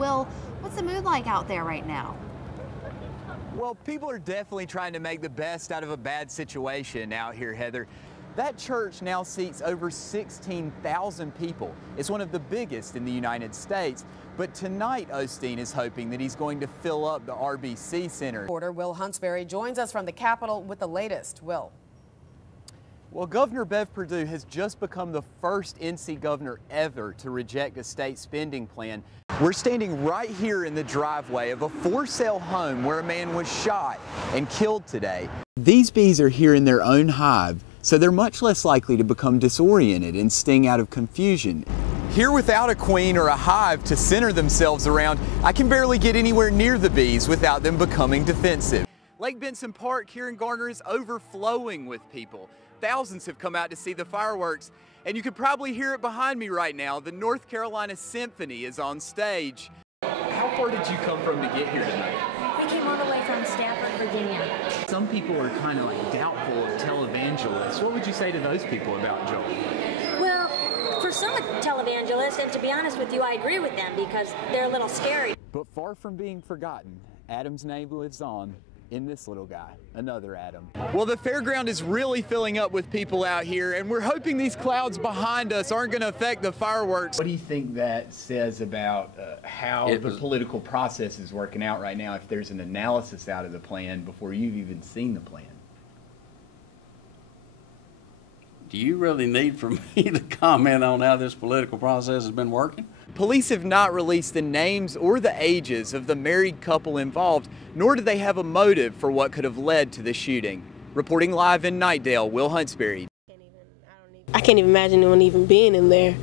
Will, what's the mood like out there right now? Well, people are definitely trying to make the best out of a bad situation out here, Heather. That church now seats over 16,000 people. It's one of the biggest in the United States. But tonight, Osteen is hoping that he's going to fill up the RBC Center. Reporter Will Huntsberry joins us from the Capitol with the latest. Will. Well, Governor Bev Perdue has just become the first NC governor ever to reject a state spending plan. We're standing right here in the driveway of a for-sale home where a man was shot and killed today. These bees are here in their own hive, so they're much less likely to become disoriented and sting out of confusion. Here without a queen or a hive to center themselves around, I can barely get anywhere near the bees without them becoming defensive. Lake Benson Park here in Garner is overflowing with people. Thousands have come out to see the fireworks, and you can probably hear it behind me right now. The North Carolina Symphony is on stage. How far did you come from to get here tonight? We came all the way from Stafford, Virginia. Some people are kind of like doubtful of televangelists. What would you say to those people about Joel? Well, for some televangelists, and to be honest with you, I agree with them because they're a little scary. But far from being forgotten, Adam's name lives on in this little guy, another Adam. Well, the fairground is really filling up with people out here, and we're hoping these clouds behind us aren't going to affect the fireworks. What do you think that says about how the political process is working out right now, if there's an analysis out of the plan before you've even seen the plan? Do you really need for me to comment on how this political process has been working? Police have not released the names or the ages of the married couple involved, nor do they have a motive for what could have led to the shooting. Reporting live in Knightdale, Will Huntsberry. I can't even imagine anyone even being in there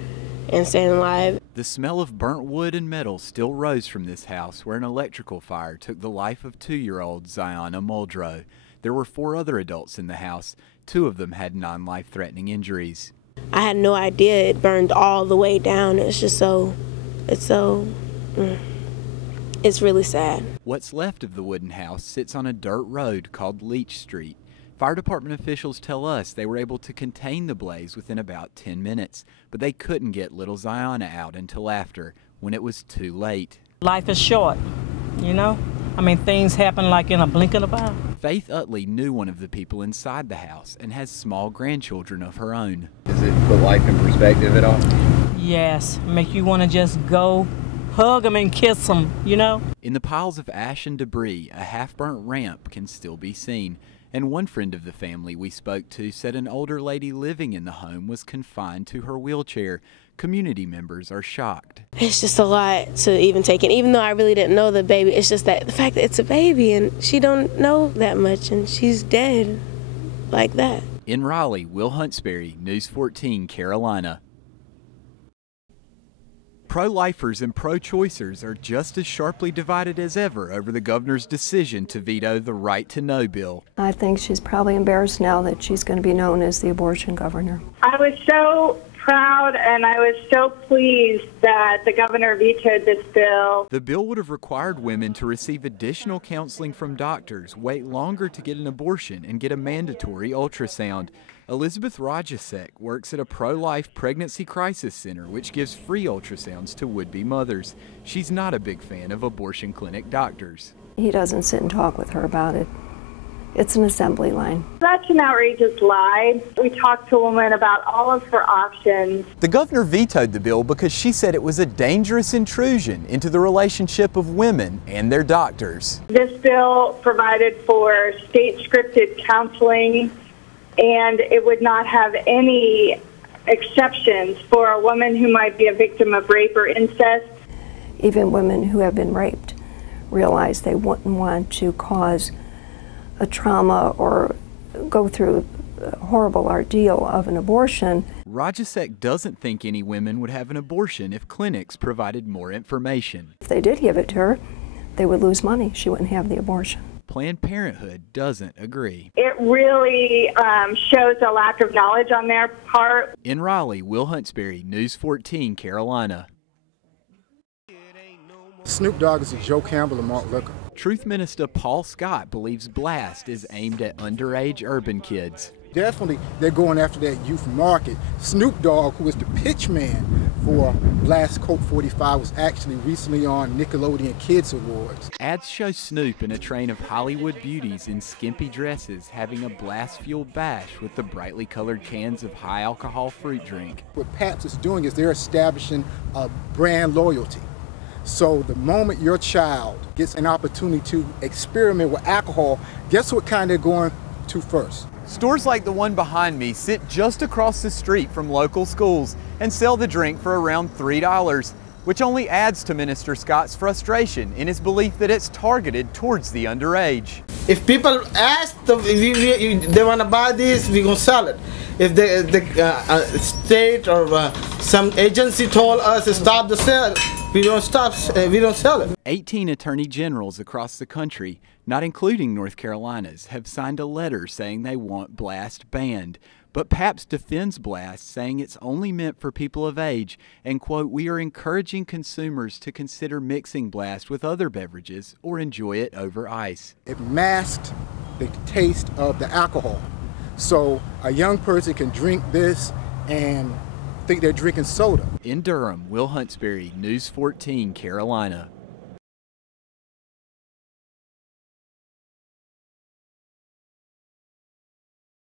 and staying alive. The smell of burnt wood and metal still rose from this house where an electrical fire took the life of 2-year-old Ziona Muldrow. There were 4 other adults in the house. 2 of them had non-life-threatening injuries. I had no idea it burned all the way down. It's really sad. What's left of the wooden house sits on a dirt road called Leach Street. Fire department officials tell us they were able to contain the blaze within about 10 minutes, but they couldn't get little Ziona out until after, when it was too late. Life is short, you know? I mean, things happen like in a blink of an eye. Faith Utley knew one of the people inside the house and has small grandchildren of her own. Does it put life in perspective at all? Yes, make you want to just go hug them and kiss them, you know? In the piles of ash and debris, a half-burnt ramp can still be seen. And one friend of the family we spoke to said an older lady living in the home was confined to her wheelchair. Community members are shocked. It's just a lot to even take in. Even though I really didn't know the baby, it's just that the fact that it's a baby and she don't know that much and she's dead like that. In Raleigh, Will Huntsberry, News 14, Carolina. Pro-lifers and pro-choicers are just as sharply divided as ever over the governor's decision to veto the Right to Know bill. I think she's probably embarrassed now that she's going to be known as the abortion governor. I was so proud and I was so pleased that the governor vetoed this bill. The bill would have required women to receive additional counseling from doctors, wait longer to get an abortion, and get a mandatory ultrasound. Elizabeth Rajacek works at a pro-life pregnancy crisis center, which gives free ultrasounds to would-be mothers. She's not a big fan of abortion clinic doctors. He doesn't sit and talk with her about it. It's an assembly line. That's an outrageous lie. We talked to a woman about all of her options. The governor vetoed the bill because she said it was a dangerous intrusion into the relationship of women and their doctors. This bill provided for state-scripted counseling, and it would not have any exceptions for a woman who might be a victim of rape or incest. Even women who have been raped realize they wouldn't want to cause a trauma or go through a horrible ordeal of an abortion. Rajacek doesn't think any women would have an abortion if clinics provided more information. If they did give it to her, they would lose money. She wouldn't have the abortion. Planned Parenthood doesn't agree. It really shows a lack of knowledge on their part. In Raleigh, Will Huntsberry, News 14, Carolina. Snoop Dogg is a Joe Campbell of malt liquor. Truth Minister Paul Scott believes Blast is aimed at underage urban kids. Definitely, they're going after that youth market. Snoop Dogg, who was the pitch man for Blast Coke 45, was actually recently on Nickelodeon Kids Awards. Ads show Snoop and a train of Hollywood beauties in skimpy dresses having a blast-fueled bash with the brightly colored cans of high-alcohol fruit drink. What Pabst is doing is they're establishing a brand loyalty. So the moment your child gets an opportunity to experiment with alcohol, guess what kind they're going to first? Stores like the one behind me sit just across the street from local schools and sell the drink for around $3, which only adds to Minister Scott's frustration in his belief that it's targeted towards the underage. If people ask them, they want to buy this, we're going to sell it. If the state or some agency told us to stop the sale, we don't sell it. 18 attorney generals across the country, not including North Carolina's, have signed a letter saying they want Blast banned. But Pabst defends Blast, saying it's only meant for people of age and, quote, we are encouraging consumers to consider mixing Blast with other beverages or enjoy it over ice. It masked the taste of the alcohol. So a young person can drink this and think they're drinking soda. In Durham, Will Huntsberry, News 14, Carolina.